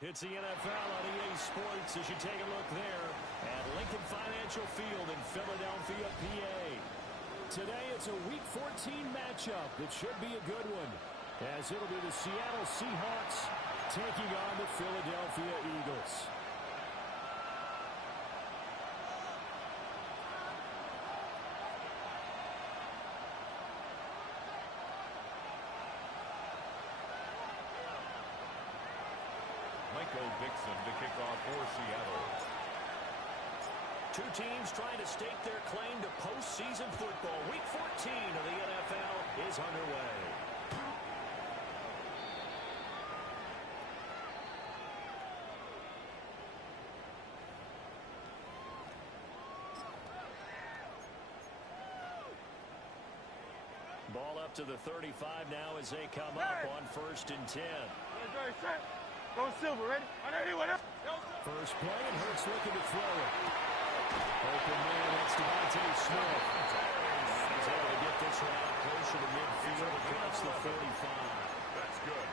It's the NFL on EA Sports as you take a look there at Lincoln Financial Field in Philadelphia, PA. Today it's a Week 14 matchup. It should be a good one, as it'll be the Seattle Seahawks taking on the Philadelphia Eagles. Dixon to kick off for Seattle. Two teams trying to stake their claim to postseason football. Week 14 of the NFL is underway. Ball up to the 35 now as they come up on 1st and 10. Go Silver, ready? First play, and Hurts looking to throw it. Open man, that's Devontae Smith. He's able to get this one out closer to midfield across the 45. That's good.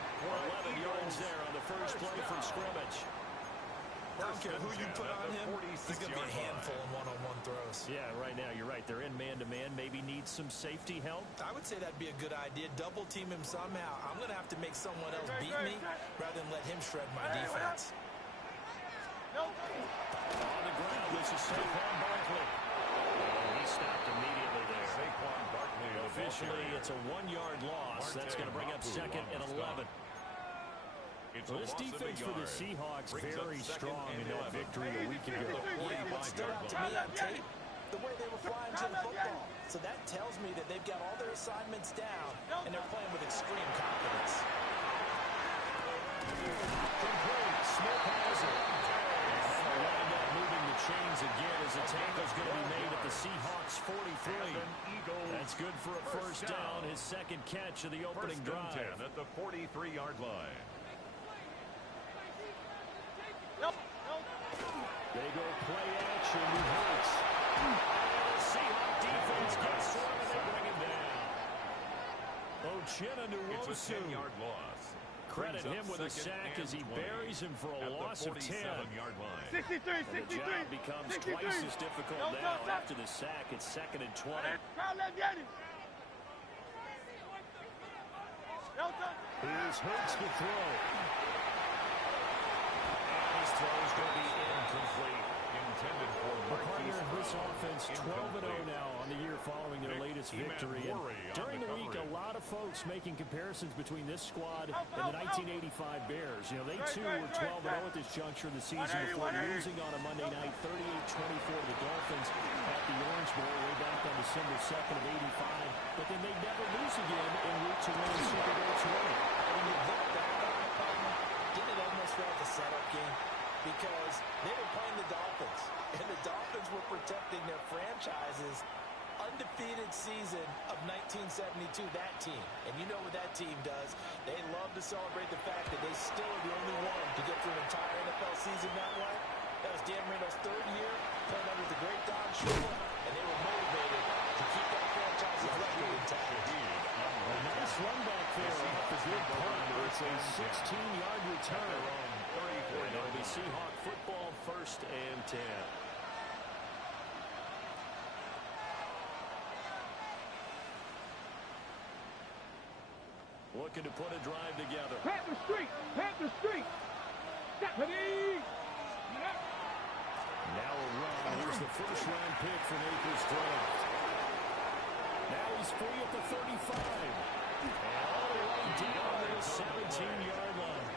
11 yards there on the first play from scrimmage. I don't care who you put on him, he's going to be a handful in one-on-one throws. Yeah, right now, you're right. They're in man-to-man. Maybe needs some safety help. I would say that'd be a good idea. Double team him somehow. I'm going to have to make someone else beat me rather than let him shred my defense. On the ground, this is Saquon Barkley. Oh, he stopped immediately there. Saquon Barkley. Officially, it's a 1-yard loss. That's going to bring up 2nd and 11. Well, this defense for the Seahawks very strong in that victory a week ago. Yeah, what stood out to me on tape, the way they were flying to the football. So that tells me that they've got all their assignments down, and they're playing with extreme confidence. Complete. Smith has it. And they'll wind up moving the chains again as the tackle's going to be made at the Seahawks 43. That's good for a first down. His second catch of the opening drive. 10 at the 43-yard line. They go play action with Hurts. And the Seahawks defense gets one and they bring him down. Uchenna Nwosu. It's a 10-yard loss. Credit him with a sack as he buries him for a loss of 10. 47-yard line. 63, 63. And the job becomes twice as difficult now after the sack. It's 2nd and 20. Here's Hurts to throw. His throw's going to be incomplete. Intended for Partner, this offense 12-0 now on the year following their latest victory. And during the week, a lot of folks making comparisons between this squad and the 1985 Bears. You know, they too were 12-0 at this juncture of the season before losing on a Monday night 38-24 to the Dolphins at the Orange Bowl way back on December 2nd of 85. But then they never lose again en route to winning Super Bowl 20. When you look back on it, didn't it almost feel like a setup game? Because they were playing the Dolphins, and the Dolphins were protecting their franchise's undefeated season of 1972, that team. And you know what that team does. They love to celebrate the fact that they still are the only one to get through an entire NFL season that way. That was Dan Marino's 3rd year, playing under the great Don Shula, and they were motivated to keep that franchise's record intact. A nice run back there off the good punt. It's a 16-yard return. And it'll be Seahawk football, 1st and 10. Looking to put a drive together. Panther Street! Panther Street! Stephanie! Now a run. Here's the first-round pick from Akers draft. Now he's free at the 35. And all the way down to the 17-yard line.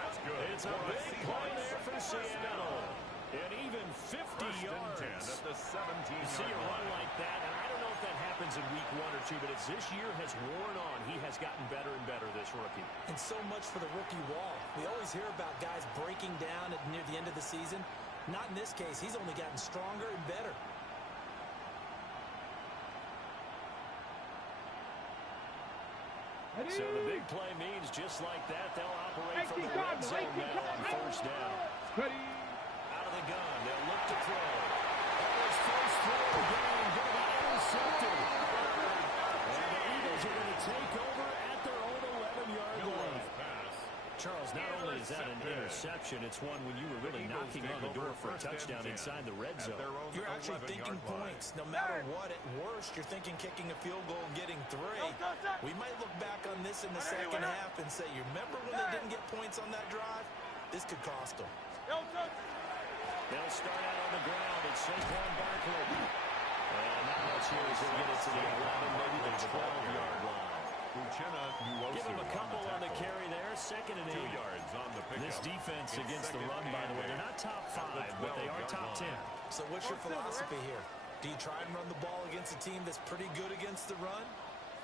That's good. It's a big play there for Seattle. And even 50 yards. At the 17-yard You see a run like that, and I don't know if that happens in week 1 or 2, but as this year has worn on, he has gotten better and better, this rookie. And so much for the rookie wall. We always hear about guys breaking down near the end of the season. Not in this case. He's only gotten stronger and better. So the big play means just like that, they'll operate from the red zone now on first down. Out of the gun, they'll look to throw. That was first throw of the game, going to be intercepted. And the Eagles are going to take over at their own 11-yard line. Charles, not only is that an interception, reception. It's one when you were really knocking on the door for a touchdown inside the red zone. You're actually thinking points. No matter what, at worst, you're thinking kicking a field goal and getting 3. We might look back on this in the second half and say, you remember when they didn't get points on that drive? This could cost them. They'll start out on the ground. It's Saquon Barkley. And not much here as they get it to the 11, maybe the 12-yard line. Give him a couple on the carry there. 2nd and 8. 2 yards on the pickup. This defense against the run, by the way, they're not top 5, but they are top 10. So what's your philosophy here? Do you try and run the ball against a team that's pretty good against the run?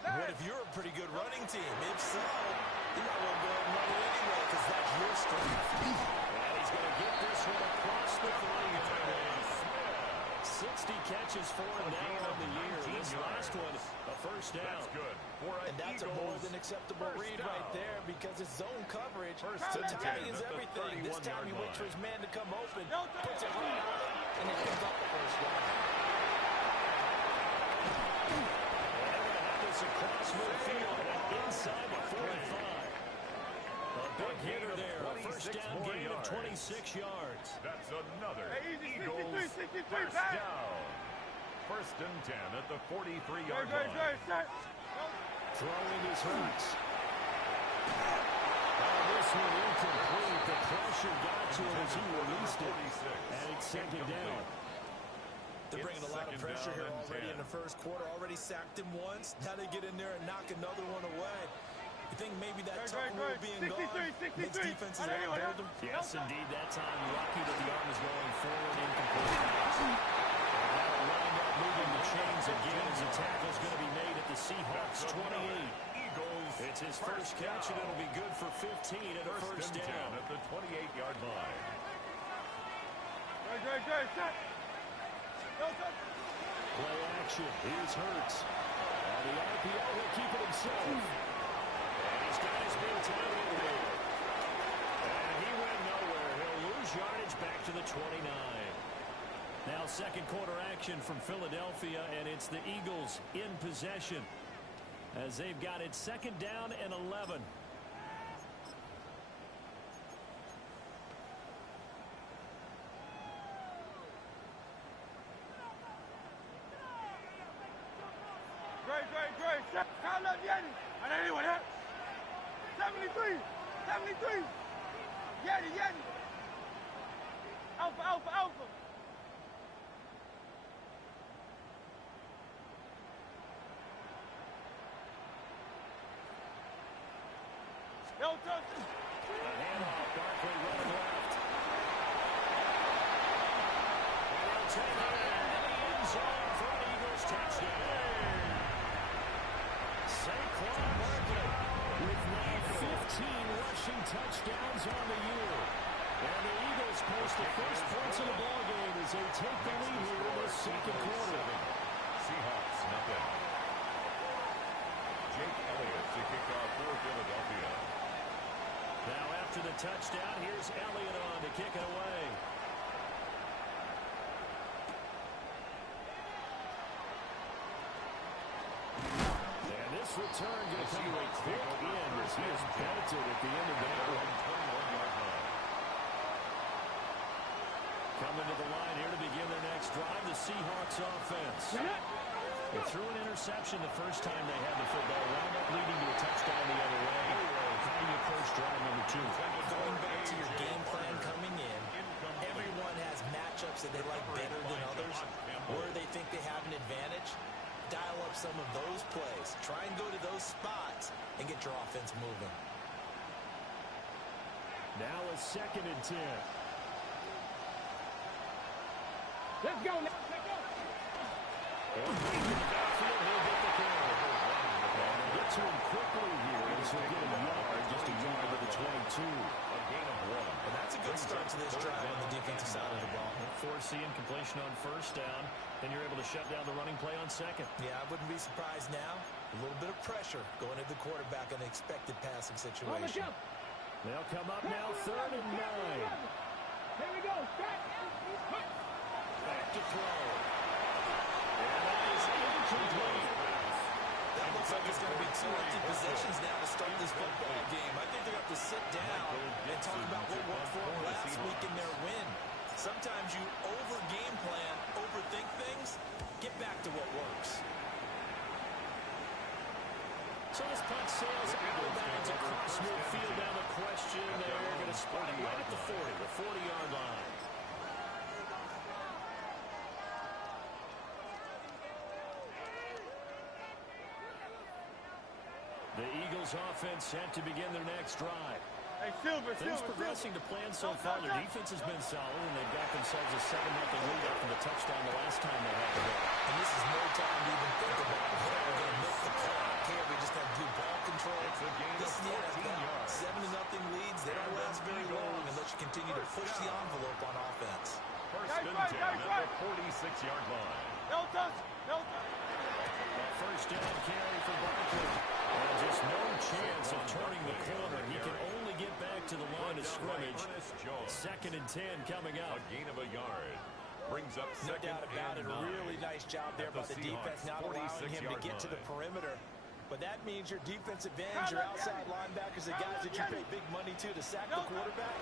What if you're a pretty good running team? If so, you might want to go ahead and run it anyway because that's your strength. And he's going to get this one across the 3-yard line. 60 catches for him now on the year. This last one, a first down. That's good. And that's a more than acceptable read right there because it's zone coverage. Timing is everything. This time he waits for his man to come open, puts it right on him, and then picks up the first down. Across midfield inside the 45. A big hitter there. A first down gain of 26 yards. That's another Eagles 63, first down. 1st and 10 at the 43-yard line. Throwing his Hurts. This one incomplete. The pressure got to him as he released it. And it's 2nd down. They're bringing a lot of pressure here already in the first quarter. Already sacked him once. Now they get in there and knock another one away. You think maybe that tunnel rule being gone makes defenses a lot bolder? Yes, indeed. That time, lucky that the arm is going forward. Incomplete. That'll wind up moving the chains again as the tackle is going to be made at the Seahawks 28. It's his first catch, and it'll be good for 15 at a first down. At the 28-yard line. Play action. Here's Hurts. On the RPO, he'll keep it himself. And he's got his big time in there. And he went nowhere. He'll lose yardage back to the 29. Now 2nd quarter action from Philadelphia, and it's the Eagles in possession as they've got it 2nd down and 11. Great. Count up, Yeti. And anyone else? 73. Yeti. Alpha. No touch. A handoff. Barkley running left. And he'll take it into the end zone for an Eagles touchdown. Saquon Barkley with now 15 rushing touchdowns on the year. And the Eagles post the first points of the ballgame as they take the lead here in the 2nd quarter. Seahawks, nothing. Jake Elliott to kick off for Philadelphia. Now after the touchdown, here's Elliott on to kick it away. And this return going to come to a quick end as he is belted at the end of that one. Coming to the line here to begin their next drive, the Seahawks offense. They threw an interception the first time they had the football, wound up leading to a touchdown the other way. How do you approach drive number 2? Going back to your game plan coming in, everyone has matchups that they like better than others, where they think they have an advantage. Dial up some of those plays. Try and go to those spots and get your offense moving. Now a 2nd and 10. Let's go. He'll get the carry. And get to him quickly here as he'll get a yard, just a yard to the 22. A gain of 1. And that's a good start to this drive on the defensive side of the ball. Forcing completion on first down, then you're able to shut down the running play on 2nd. Yeah, I wouldn't be surprised now. A little bit of pressure going at the quarterback in an expected passing situation. They'll come up now 3rd and 9. Here we go. Back to throw. And that is incomplete. That looks like it's going to be 2 empty possessions now to start this football game. I think they're going to have to sit down and talk about what worked for them last week in their win. Sometimes you over-game plan, overthink things. Get back to what works. So this punt sails out of bounds across midfield. Now the question, they're going to spot it right at the 40, the 40-yard line. The Eagles offense set to begin their next drive. Hey, Things progressing to plan so far. Their defense has been solid, and they've got themselves a 7-0 lead after the touchdown the last time they had the ball. And this is no time to even think about, hey, we're going to milk the clock. Here we just have to do ball control. This is the NFL. 7-0 leads. They don't last very long unless you continue to push the envelope on offense. First and 10 at the 46-yard line. No touch. First down carry for Barkley. And just no chance of turning the corner. He can only get back to the line of scrimmage. 2nd and 10 coming up. A gain of a yard. Brings up No 2nd doubt about it. and 9. Really nice job there by the defense, not allowing him to get to the perimeter. But that means your defensive ends, your outside linebackers, the guys that you pay big money to sack the quarterback,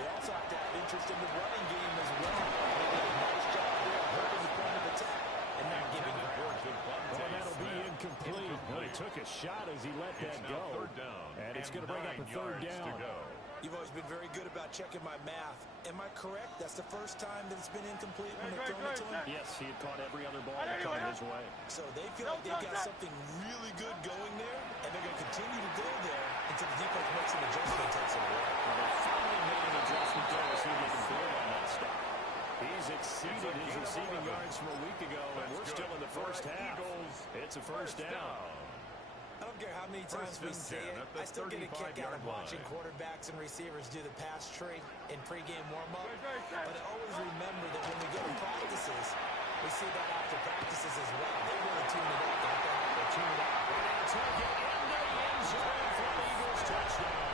they also have to have interest in the running game as well. They did a nice job there hurting the point of attack and not giving ground. Well, that'll be incomplete. Well, he took a shot as he let that go. And it's going to bring up a 3rd down. You've always been very good about checking my math. Am I correct? That's the first time that it's been incomplete when they've thrown it to him? Yes, he had caught every other ball that coming his way. So they feel like they've got something really good going there, and they're going to continue to go there until the defense makes an adjustment and takes it away. Well, they finally made an adjustment there to see if they can build on that stop. He's exceeded his receiving yards from a week ago, and we're still in the first half. It's a first down. I don't care how many times we say it, I still get a kick out of watching quarterbacks and receivers do the pass tree in pregame warm-up. But I always remember that when we go to practices, we see that after practices as well. They really tune it up, don't they? They tune it up. Take it into the end zone for the Eagles touchdown.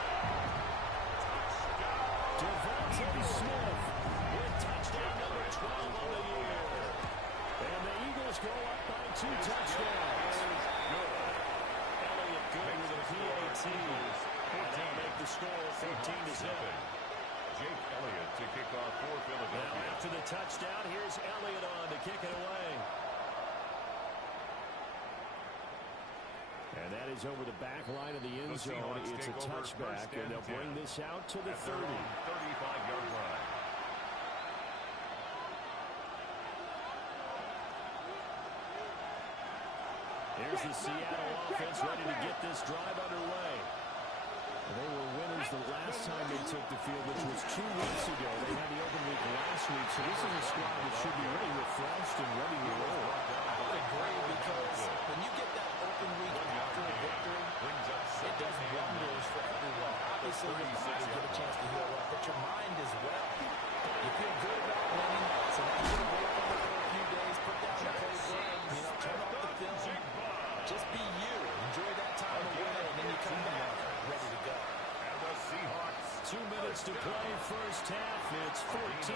Devontae Smith with touchdown number 12 on the year. And the Eagles go up by 2 touchdowns. Good with a PAT. And they'll make the score 14-0. Jake Elliott to kick off for Philadelphia. Now after the touchdown, here's Elliott on to kick it away. And that is over the back line of the end zone. It's a touchback, and they'll bring this out to the 30. 35-yard line. Here's the Seattle offense ready to get this drive underway. They were winners the last time they took the field, which was 2 weeks ago. They had the open week last week, so this is a squad that should be really refreshed and ready to roll. I would agree, because when you get that open week after a victory, it does wonders for everyone. Obviously, your body get a chance to heal up, but your mind as well. You feel good about winning, so now you can work on it for a few days, put down the playbook, turn off the film. Just be you. Enjoy that time away, and then you come back ready to go. And the Seahawks. 2 minutes to play first half. It's 14-0.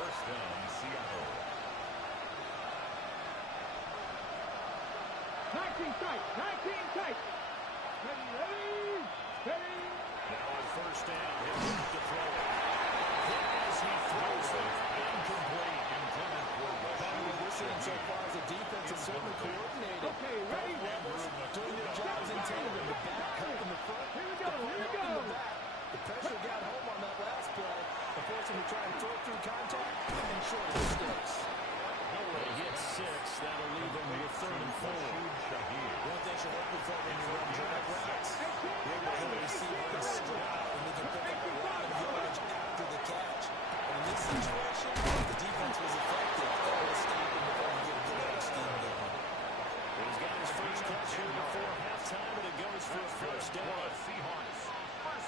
First down, Seattle. Tag team tight. Ready. Now on first down, he'll look to throw it. As he throws it, incomplete. Intended for Listening so far as a defensive certainly coordinated. Okay, ready. Levels doing their jobs in tandem. The back helping the front. Here we The go. front helping the back. The pressure got home on that last play. The forcing to try and throw through contact and short mistakes. They hit 6. That'll leave them with 3rd and 4. One thing you're hoping for when you run drag routes, you're able to receive and stride, and we can pick up a lot of yardage after the catch. But in this situation, the defense was effective. They were stopping before we get a good old steam going. He's got his first catch here before halftime, and it goes for a first down.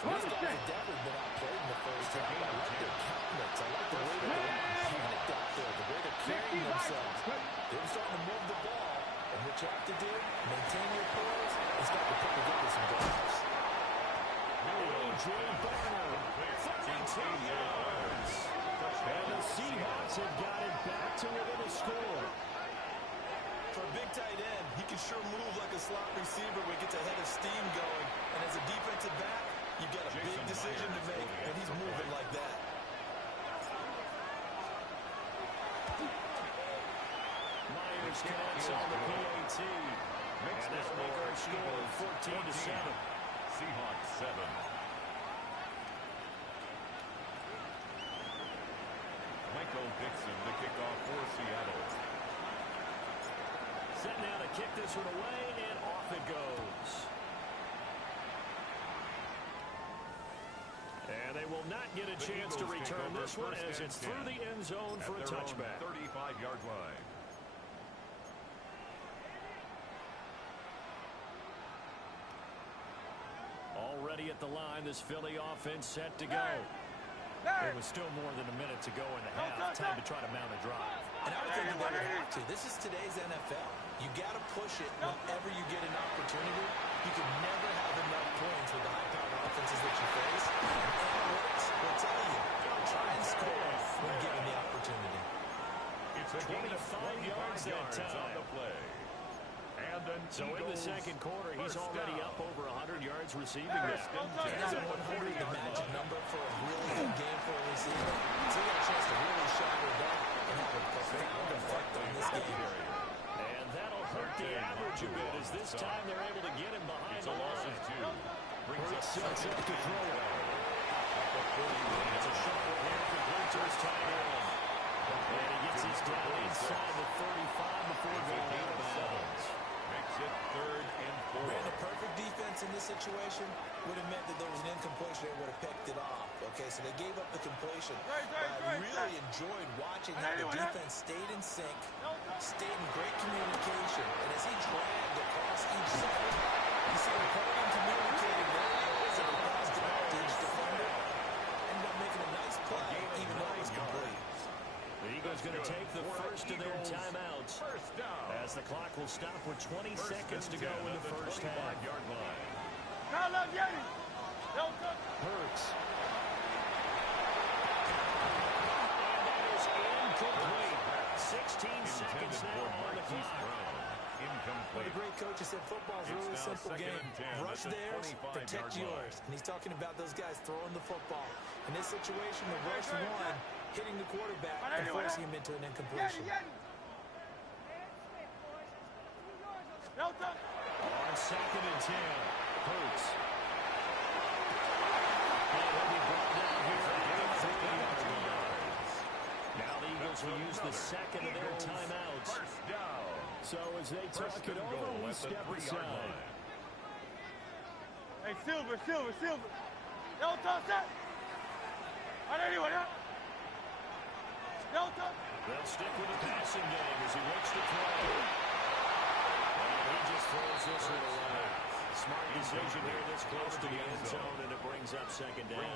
These guys have definitely been outplayed in the first half. I like their countenance. I like the way they're panicked out there, the way they're carrying themselves. They're starting to move the ball, and what you have to do, maintain your poise and start to put together some drives. A.J. Barner, 32 yards. And the Seahawks have got it back to within a score. For a big tight end, he can sure move like a slot receiver when he gets a head of steam going. And as a defensive back, you've got a big decision to make, and he's moving like that. Myers connects on the PAT. And that'll make our score 14-7. Seahawks 7. Michael Dixon, the kickoff for Seattle. Set now to kick this one away, and off it goes. And they will not get a chance to return this one as it's through the end zone for a touchback. 35-yard line. Already at the line, this Philly offense set to go. It was still more than a minute to go in the half. Time to try to mount a drive. And I would think they would have to. This is today's NFL. You got to push it whenever you get an opportunity. You can never have enough points with the high-powered offenses that you face. And analytics will tell you, try and score when given the opportunity. It's 25 yards on the play. So in the second quarter, he's already up over 100 yards receiving now. Isn't 100 the magic number for a really good game for a receiver? So he got a chance to really shatter that and have a profound effect on this game. And that'll hurt the average a bit as this time they're able to get him behind the line. Brings up sets up to throw it. It's a short one here, complete to his tight end. And he gets his down inside the 35 before going out of bounds. Makes it 3rd and 4. Ran a perfect defense in this situation would have meant that there was an incompletion. They would have picked it off. Okay, so they gave up the completion. I really enjoyed watching how the defense stayed in sync, stayed in great communication, and as he dragged across each side, you see the opponent communicating there as he passed it out to each defender, ended up making a nice play, even though it was complete. The Eagles going to take the first of their timeouts as the clock will stop with 20 seconds to go in the first half. Hurts. And that is incomplete. 16 seconds now on the clock. What a great coach has said football is a really simple game. Rush theirs, protect yours. And he's talking about those guys throwing the football. In this situation, the rush one, hitting the quarterback and forcing him into an incompletion. On 2nd and 10, Hurts. And he'll be brought down here at the 3-yard line. Now the Eagles will use the second of their timeouts. So as they talk it over, we step aside. Hey, Silver. Don't toss that. They'll stick with the passing game as he looks to throw. And he just throws this one away. Smart decision here this close to the end zone, and it brings up second down.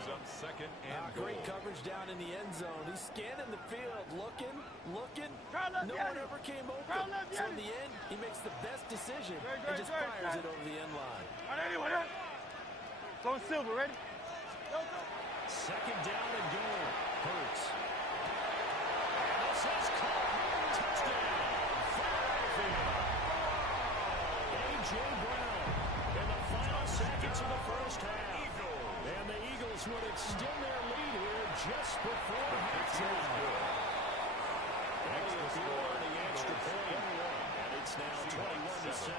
Great coverage down in the end zone. He's scanning the field, looking. No one ever came open. So in the end, he makes the best decision and just fires it over the end line. Go Silver, ready? Second down and goal. Hurts. And this is caught. Touchdown. Philadelphia. A.J. Brown in the final seconds of the first half. And the Eagles would extend their lead here just before halftime. Elliott on the extra point. And it's now 21-7.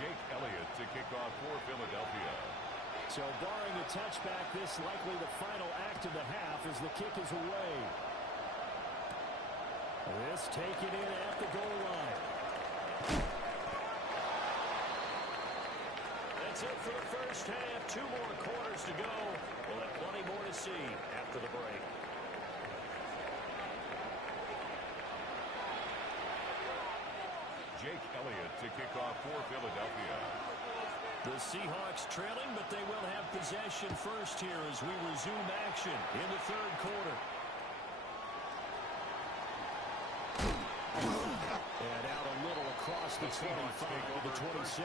Jake Elliott to kick off for Philadelphia. So barring a touchback, this likely the final act of the half as the kick is away. This taken in at the goal line. That's it for the first half. 2 more quarters to go. We'll have plenty more to see after the break. Jake Elliott to kick off for Philadelphia. The Seahawks trailing, but they will have possession first here as we resume action in the third quarter. And out a little across the 25 to the 27.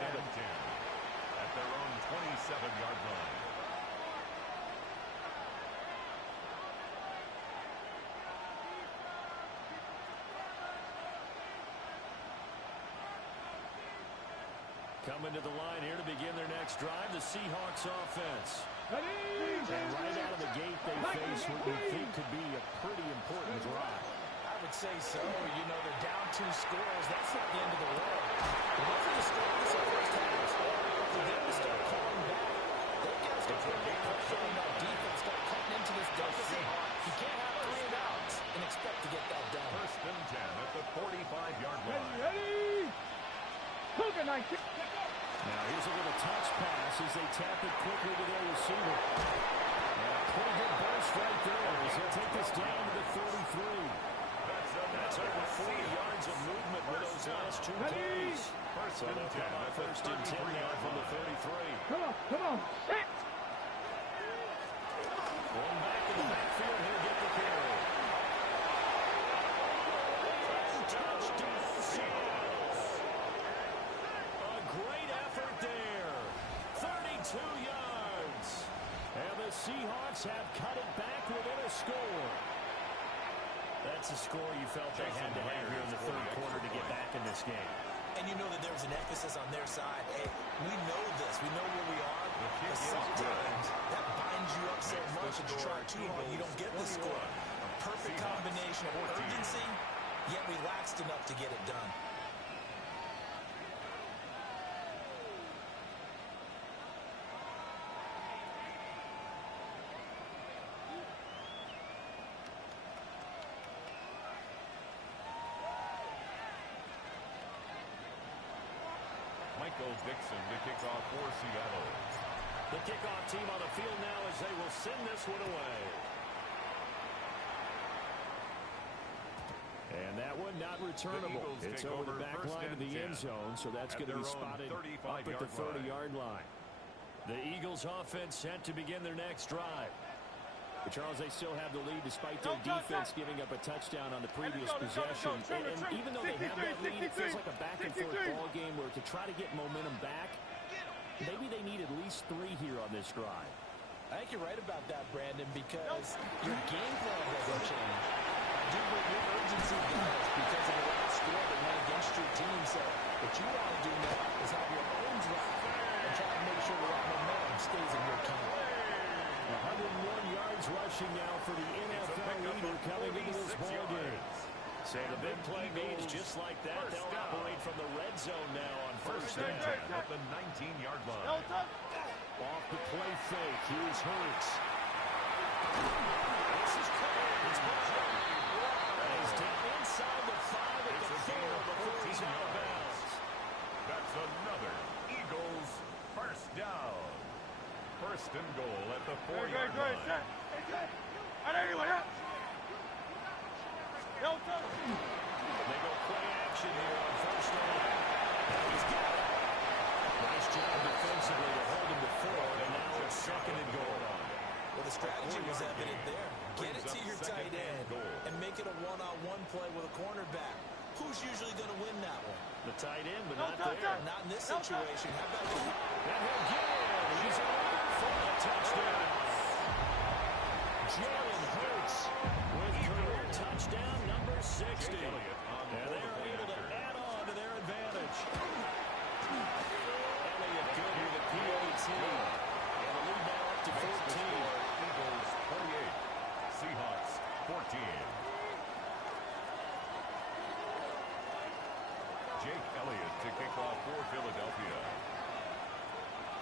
At their own 27-yard line. Coming to the line here to begin their next drive, the Seahawks offense. And right out of the gate, they face what we think could be a pretty important drive. I would say so. You know, they're down 2 scores. That's not the end of the world. It wasn't the score of the first half. For them to start calling back, they've got to start putting that pressure on that defense, start cutting into this deficit. You can't have 3 and outs and expect to get that done. First and 10 at the 45-yard line. Ready? Now here's a little touch pass as they tap it quickly to their receiver. And a pretty good burst right there as he'll take this down to the 33. That's over 40 yards of movement with those last 2 plays. So they'll come up first and 10 now from the 33. Come on. Set. Going back in the backfield, he'll get the carry. Touchdown, Seahawks. A great effort there. 32 yards. And the Seahawks have cut it back within a score. That's a score you felt they had to have here in the third quarter to get back in this game. And you know that there's an emphasis on their side. Hey, we know this. We know where we are. But sometimes that binds you up so much that you try too hard. You don't get the score. A perfect combination of urgency, yet relaxed enough to get it done. Dixon to kick off for Seattle. The kickoff team on the field now as they will send this one away. And that one not returnable. It's over the back line of the end zone, so that's going to be spotted up at the 30-yard line. The Eagles offense set to begin their next drive. But Charles, they still have the lead despite their defense giving up a touchdown on the previous possession. And even though they have that lead, it feels like a back-and-forth ball game where to try to get momentum back, maybe they need at least 3 here on this drive. I think you're right about that, Brandon, because your game plan doesn't change. I do believe your urgency does because of the last score that went against your team. So what you want to do now is have your own drive and try to make sure that momentum stays in your camp. 101 yards rushing now for the NFL leader coming into this ball game. So the big play means just like that, they'll operate from the red zone now on first down. At the 19-yard line. Off the play fake, here's Hurts. This is clear. It's he's down inside the 5 at the 4 before he's out of bounds. That's another Eagles first down. First and goal at the 4-yard line. They go play action here on first down. He's got it. Nice job defensively to hold him to 4, and now it's second and goal. Well, the strategy was evident there. Get it to your tight end and make it a one-on-one play with a cornerback. Who's usually going to win that one? The tight end, but not there. Not in this situation. How about you? And he'll get it. He's over for a touchdown. Jalen Hurts with career touchdown number 60. And they're able to add on to their advantage. Elliott good with the PAT. And the lead now up to 14. Eagles 28. Seahawks 14. Jake Elliott to kick off for Philadelphia.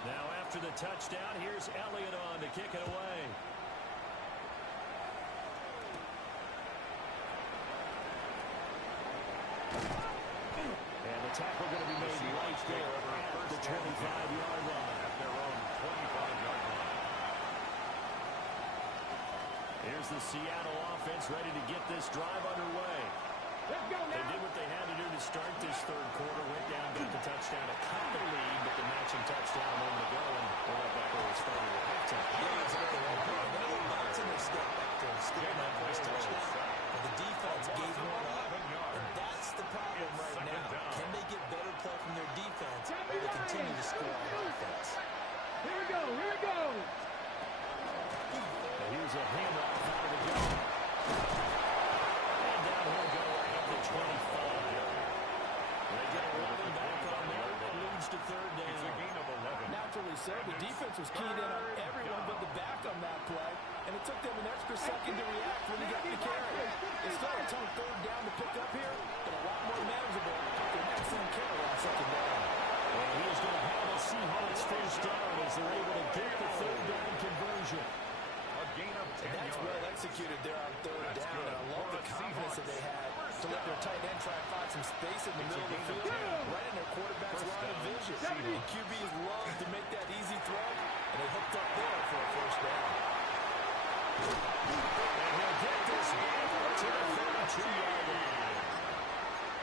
Now after the touchdown, here's Elliott on to kick it away. And the tackle going to be made right there at the 25-yard line. At their own 25-yard line. Here's the Seattle offense ready to get this drive underway. They did what they had to do to start this third quarter. Went down, got the touchdown, a cut the lead, but the matching touchdown a moment ago, and we're right back where we started at halftime. Yeah, exactly. They were bounce in their step after scoring that first touchdown. But the defense gave one up, and that's the problem right now. Can they get better play from their defense or they continue to score on offense? Here we go. Now here's a handoff out of the gun. And down he'll go at the 25. They get a running back on there that leads to third down. so. The defense was keyed in on everyone but the back on that play, and it took them an extra second to react when he got the carry. It's still a tough third down to pick up here, but a lot more manageable after an excellent carry on second down. And he is going to have the Seahawks first down as they're able to get the third down conversion. And that's well executed there on third down, and I love the confidence that they had to let their tight end try and find some space in the middle of the field, right in their quarterback's line of vision. And QBs love to make that easy throw, and they hooked up there for a first down. And he'll get this game to the 32-yard line.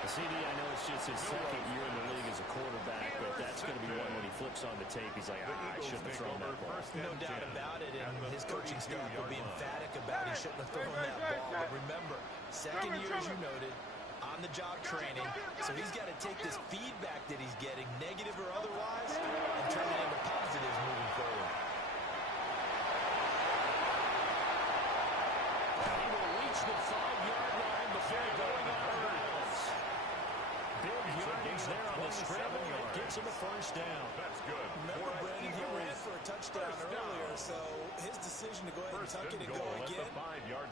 CD, I know it's just his second year in the league as a quarterback, but that's going to be one when he flips on the tape. He's like, I shouldn't have thrown that ball. No doubt about it, and his coaching staff will be emphatic about he shouldn't have thrown that ball. But remember, second year, as you noted, on-the-job training, so he's got to take this feedback that he's getting, negative or otherwise, and turn it into positives moving forward. He will reach the 5-yard line before going out of bounds. Big yardage there on the scramble that gets him a first down. That's good. Remember, Brandon, he ran for a touchdown earlier, so his decision to go ahead and tuck it and go again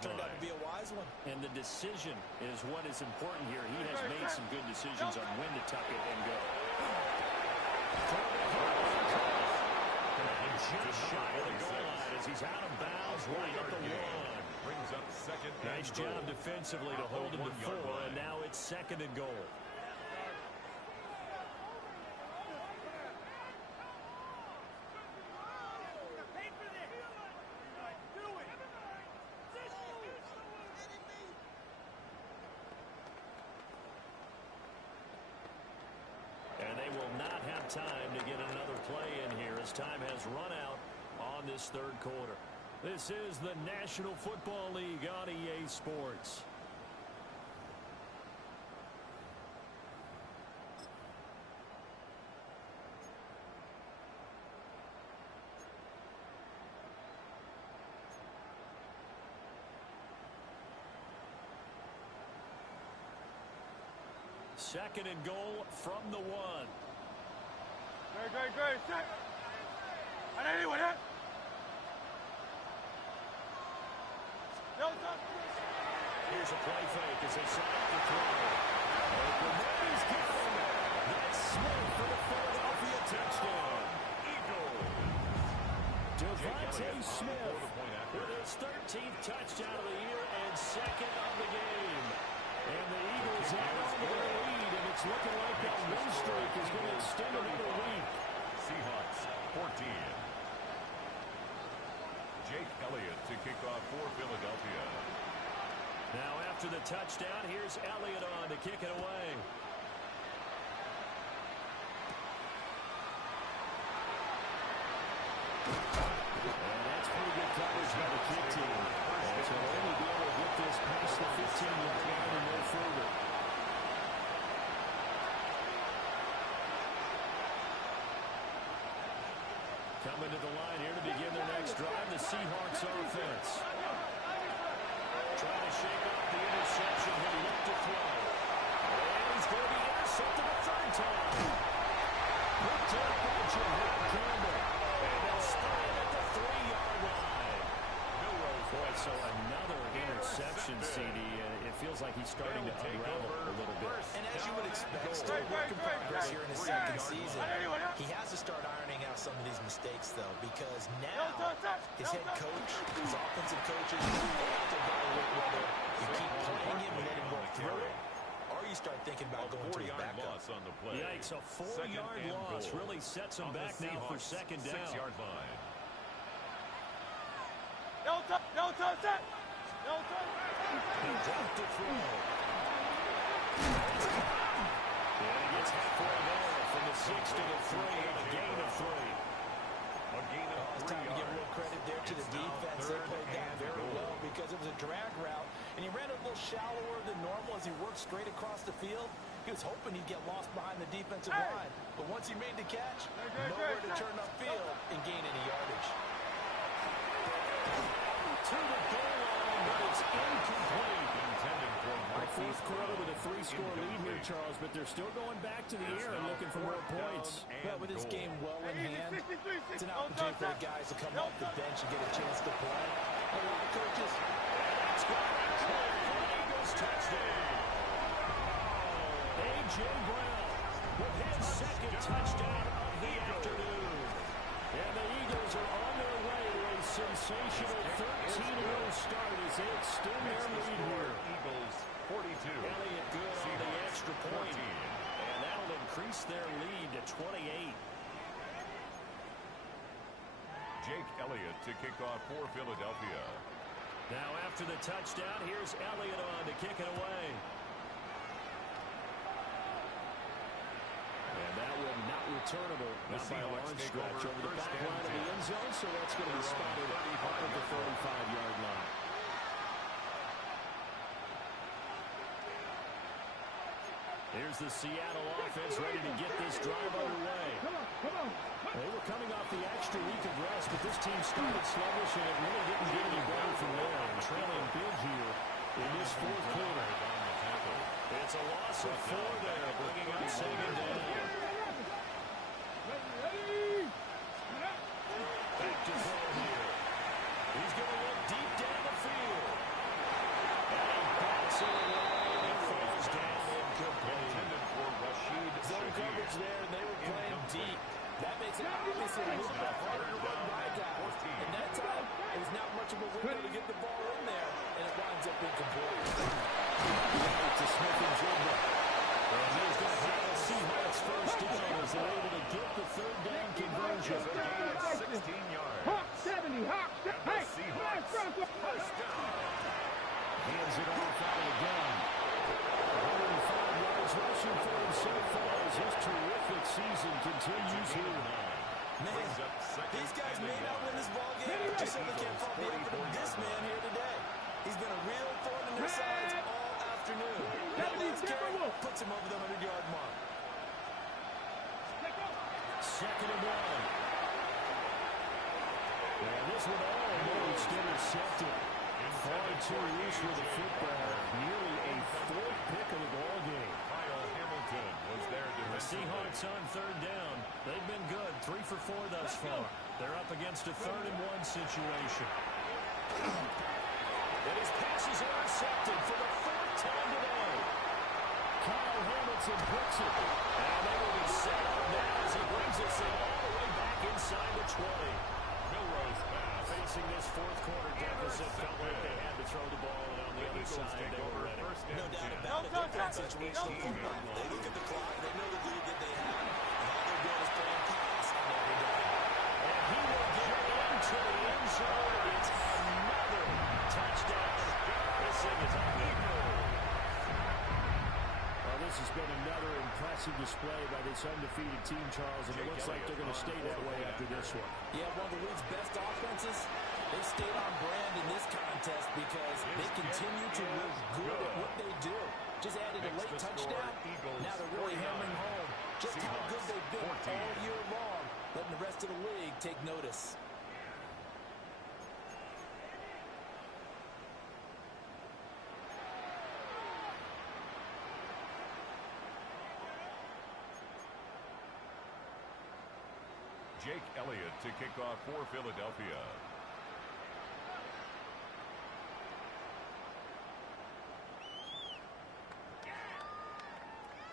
turned out to be a wise one. And the decision is what is important here. He has made some good decisions on when to tuck it and go. And just shy of the goal line as he's out of bounds right at the 1. Brings up second. Nice job defensively to hold him to 4, and now it's second and goal. And they will not have time to get another play in here as time has run out on this third quarter. This is the National Football League on EA Sports. Second and goal from the 1. Great. Set. And anyone hit? Here's a play fake as they set up the throw. He's gone. That's Smith for the Philadelphia touchdown. Devontae Smith with his 13th touchdown of the year and second of the game. And the Eagles have on their lead, and it's looking like that win streak is going to extend another week. Seahawks 14. Jake Elliott to kick off for Philadelphia. Now after the touchdown, here's Elliott on to kick it away. And that's pretty good coverage by the kick team. So they'll only be able to get this past the 15-yard line and no further. Coming to the line here to begin their next drive, the Seahawks offense. Trying to shake off the interception. He looked to throw. And he's going to be intercepted a third time. Picked up by Jahan Campbell. And they'll start him at the 3-yard line. Boy, so another interception, CD. It feels like he's starting to unravel a little bit. And as you would expect, still work in progress here in his second season. He has to start ironing out some of these mistakes, though, because now his head coach, his offensive coaches, they have to evaluate whether you keep playing him and let him work through it, or you start thinking about going to his backup. Yikes, a 4-yard loss really sets him back now for second down. 6-yard line. No touch. He dropped the throw. And he gets halfway there from the 6 to the 3 and a gain of 3. It's time to give real credit there to the defense. They played that very well because it was a drag route, and he ran a little shallower than normal as he worked straight across the field. He was hoping he'd get lost behind the defensive line, but once he made the catch, nowhere to turn upfield and gain any yardage. To the goal line, but it's incomplete. Intended for the fourth quarter with a three-score lead here, Charles, but they're still going back to the air and looking for more points. Well, with this game well in hand, it's an opportunity for the guys to come off the bench and get a chance to play. A lot of coaches. That's got it. Eagles touchdown. A.J. Brown with his second touchdown of the afternoon. And the Eagles are on their way to a sensational 13-0 start as they extend their lead here. Eagles 42. Elliott good on the extra point. And that'll increase their lead to 28. Jake Elliott to kick off for Philadelphia. Now after the touchdown, here's Elliott on to kick it away. And that one not returnable. Not by a long stretch over the back line of the end zone, so that's going to be spotted off of the 35-yard line. Here's the Seattle offense ready to get this drive underway. They were coming off the extra week of rest, but this team started sluggish, and it really didn't get any better from there. And trailing big here in this fourth quarter. It's a loss of 4 there, bringing up second down. Back to throw here. He's going to look deep down the field. And he bats it away. It falls down incomplete. Zone coverage there, and they were playing deep. That makes it obviously a little bit harder to run by guys. And that time, it was not much of a window to get the ball in there, and it winds up incomplete. To Smith and Jigba. And he's going to have the Seahawks first down as they're able to get the third down conversion. 16 yards. Hawk 70, Hawk 70. Hey, Seahawks first down. Hands it off out of the gun. 105 yards rushing for him so far as his terrific season continues here. Man, these guys may not win this ball game, but you certainly can't fault the effort of this man here today. He's been a real thorn in their sides all afternoon. That last carry puts him over the 100-yard mark. Second and 1. And this one almost intercepted. Far too loose with the football. Nearly a fourth pick of the ball game. Kyle Hamilton was there to The Seahawks on third down. They've been good. 3 for 4 thus far. They're up against a 3rd-and-1 situation. And his pass is intercepted for the 4th time today. Kyle Hamilton puts it. And they will be set up now as he brings us in all the way back inside the 20. Milrose pass. Facing this fourth quarter deficit, felt like they had to throw the ball, and on the other side, they were ready. No doubt about it. They're playing situational football. They look at the clock. They know the lead that they have. And all they're doing is playing pass on every down. And he will get into the end zone. It's another touchdown. This thing is unbelievable. Well, this has been another impressive display by this undefeated team, Charles, and it looks like they're going to stay that way after this one. Yeah, one of the league's best offenses. They stayed on brand in this contest because they continue to look good at what they do. Just added a late touchdown. Now they're really hammering home just how good they've been all year long, letting the rest of the league take notice. Jake Elliott to kick off for Philadelphia.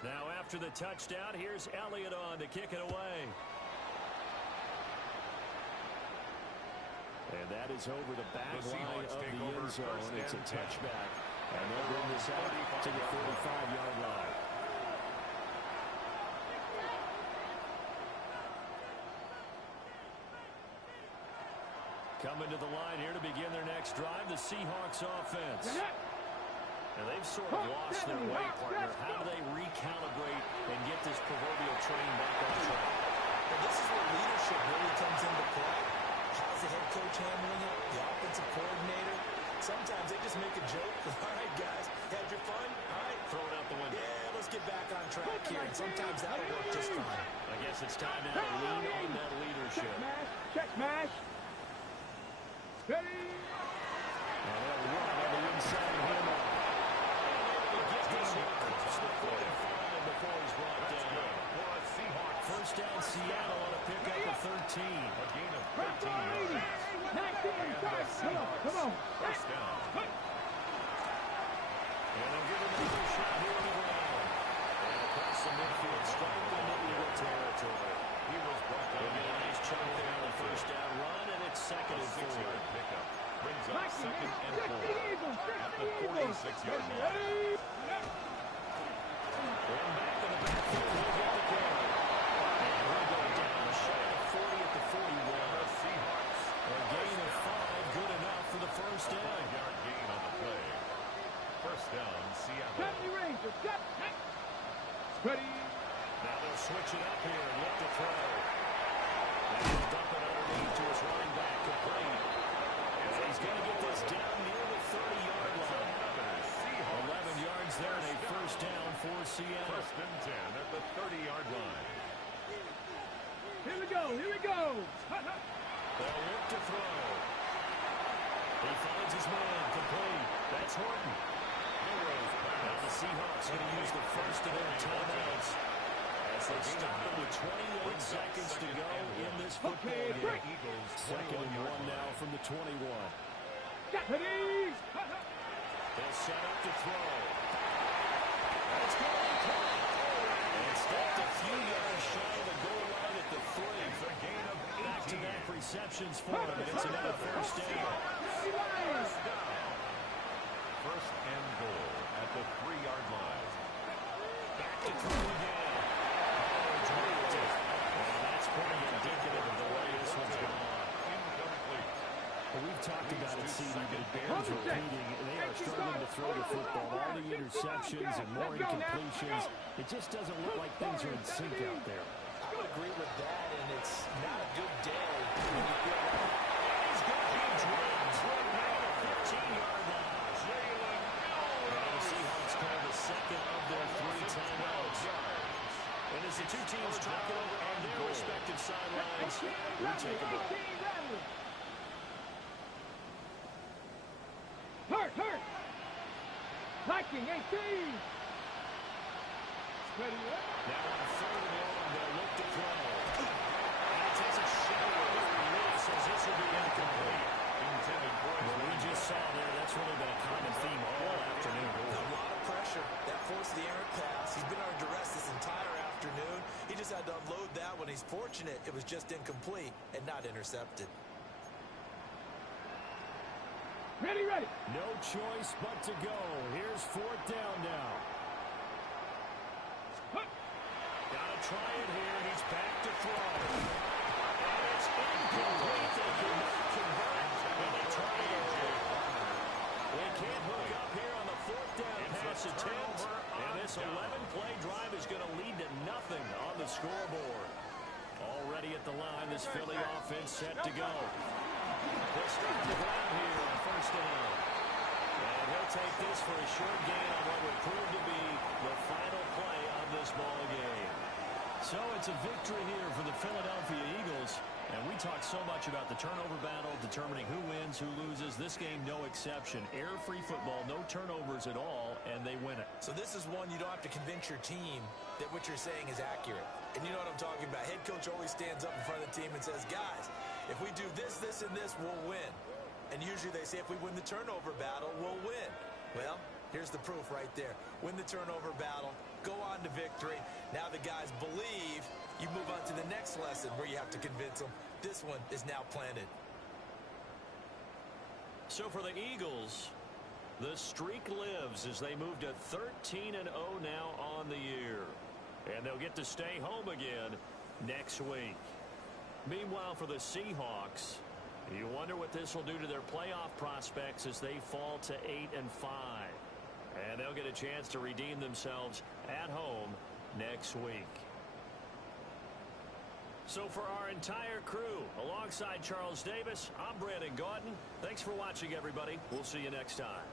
Now after the touchdown, here's Elliott on to kick it away. And that is over the back line of the end zone. It's a touchback. And they'll bring this out to the 45-yard line. Coming to the line here to begin their next drive, the Seahawks offense. And they've sort of lost their way, partner. How do they recalibrate and get this proverbial train back on track? Well, this is where leadership really comes into play. How's the head coach handling it? The offensive coordinator? Sometimes they just make a joke. All right, guys, had your fun? All right. Throw it out the window. Yeah, let's get back on track here. And sometimes that'll work just fine. I guess it's time now to lean on that leadership. Check smash. Ready? And they'll run on the inside hammer. And able to get this one first down Seattle on a pickup of 13. A gain of 13 yards. Come on. First down. And they'll give him another shot here on the ground. And across the midfield, straight into Eagle territory. He was brought down. They'll get a nice chunk there on the first down run, and it's second and 6-yard 4. pickup. Brings up second and 4 at the 46-yard line. And back in the backfield, he'll get the carry. And he'll go down shy of 40 at the 41. The Seahawks. A gain of 5, good enough for the first down. 5-yard gain on the play. First down, Seattle. Now they'll switch it up here and look to throw. And he'll dump it underneath to his running back, complete. And he's going to get this down near the 30-yard line. 11 yards there and a first down for Seattle. First and 10 at the 30-yard line. Here we go. They'll look to throw. He finds his man, complete. That's Horton. Now the Seahawks going to use the first of their timeouts as they stop it with 28 seconds to go in this football game. Eagles, Second and 1 now from the 21. Ready? They'll set up to throw. It's going to be caught. And stopped a few yards shy of the goal line at the 3. It's a gain of 18. Back-to-back receptions for him, and it's another first down. First down. First and goal at the 3-yard line. Back to throw again. And that's pretty indicative of the way this one's gone. Incomplete. Well, we've talked about it, CD, but it bears repeating. They are struggling to throw the football. All the interceptions and more incompletions. It just doesn't look like things are in sync out there. I would agree with that, and it's not a good day when you feel like He's got huge runs right now at the 15-yard line. Now the Seahawks call the second of their 3 timeouts. And as the two teams talk it over on their respective sidelines, we'll take a break. Hurt. Hiking, 18. Ready? Now on 3rd and long, they'll look to throw. And it takes a shot over Lewis as this will be incomplete. Intended for What we just saw there, that's really been a common theme all afternoon. a lot of pressure. That forced the errant pass. He's been under duress this entire afternoon. He just had to unload that one. He's fortunate it was just incomplete and not intercepted. Ready. No choice but to go. Here's 4th down now. Gotta try it here. He's back to throw. And it's incomplete. They cannot convert. And they try it again. They can't hook up here on the 4th down pass attempt. And this 11-play drive is going to lead to nothing on the scoreboard. Already at the line, this Philly offense set to go. They'll start the ground here on first down. And he'll take this for a short gain on what would prove to be the final play of this ball game. So it's a victory here for the Philadelphia Eagles. And we talk so much about the turnover battle, determining who wins, who loses. This game, no exception. Error-free football, no turnovers at all, and they win it. So this is one you don't have to convince your team that what you're saying is accurate. And you know what I'm talking about. Head coach always stands up in front of the team and says, guys, if we do this, this, and this, we'll win. And usually they say if we win the turnover battle, we'll win. Well, here's the proof right there. Win the turnover battle, go on to victory. Now the guys believe. You move on to the next lesson where you have to convince them. This one is now planted. So for the Eagles, the streak lives as they move to 13-0 now on the year. And they'll get to stay home again next week. Meanwhile, for the Seahawks, you wonder what this will do to their playoff prospects as they fall to 8-5. And they'll get a chance to redeem themselves at home next week. So for our entire crew, alongside Charles Davis, I'm Brandon Gautin. Thanks for watching, everybody. We'll see you next time.